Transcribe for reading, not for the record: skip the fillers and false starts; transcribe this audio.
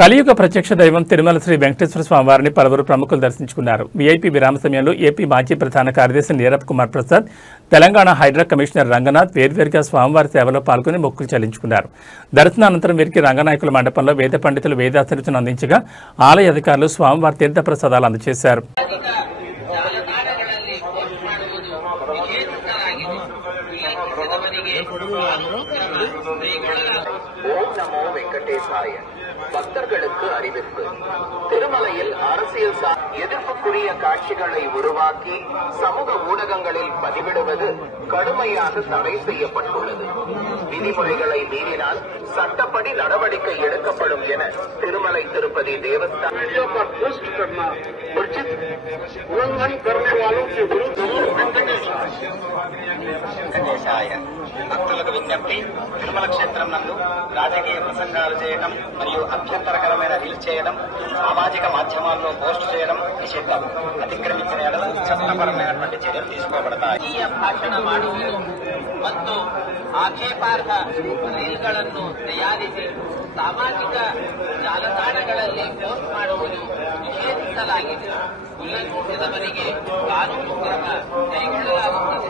కలియుగ ప్రత్యక్ష దైవం తిరుమల శ్రీ వెంకటేశ్వర స్వామివారిని పలువురు ప్రముఖులు దర్శించుకున్నారు. వీఐపీ విరామ సమయంలో ఏపీ మాజీ ప్రధాన కార్యదర్శి నీరబ్ కుమార్ ప్రసాద్, తెలంగాణ హైడ్రా కమిషనర్ రంగనాథ్ వేర్వేరుగా స్వామివారి సేవలో పాల్గొని మొక్కులు చెల్లించుకున్నారు. దర్శనానంతరం వీరికి రంగనాయకుల మండపంలో వేద పండితులు వేదాశీర్వచనం అందించగా ఆలయ అధికారులు స్వామివారి తీర్థ ప్రసాదాలు అందజేశారు. பக்தர்களுக்கு அறிவிப்பு. திருமலையில் அரசியல் எதிர்ப்புக்குரிய காட்சிகளை உருவாக்கி சமூக ஊடகங்களில் பதிவிடுவது கடுமையாக தடை செய்யப்பட்டுள்ளது. விதிமுறைகளை மீறினால் சட்டப்படி நடவடிக்கை எடுக்கப்படும் என திருமலை திருப்பதி தேவஸ்தானம் భక్తులకు విజ్ఞప్తి. తిరుమల క్షేత్రం నందు రాజకీయ ప్రసంగాలు చేయడం మరియు అభ్యంతరకరమైన రీల్స్ చేయడం, సామాజిక మాధ్యమాల్లో పోస్టు చేయడం నిషిద్ధం. అతిక్రమించిన ఎడల చట్టపరమైనటువంటి చర్యలు తీసుకోబడతాయి. ಭಾಷಣ ಮಾಡುವುದು ಮತ್ತು ಆಕ್ಷೇಪಾರ್ಹ ರೀಲ್ಗಳನ್ನು ತಯಾರಿಸಿ ಸಾಮಾಜಿಕ ಜಾಲತಾಣಗಳಲ್ಲಿ ಪೋಸ್ಟ್ ಮಾಡುವುದು ನಿಷೇಧಿಸಲಾಗಿದೆ. ಉಲ್ಲಂಘಿಸಿದವರಿಗೆ ಕಾನೂನು ಕ್ರಮ ಕೈಗೊಳ್ಳಲಾಗುತ್ತದೆ.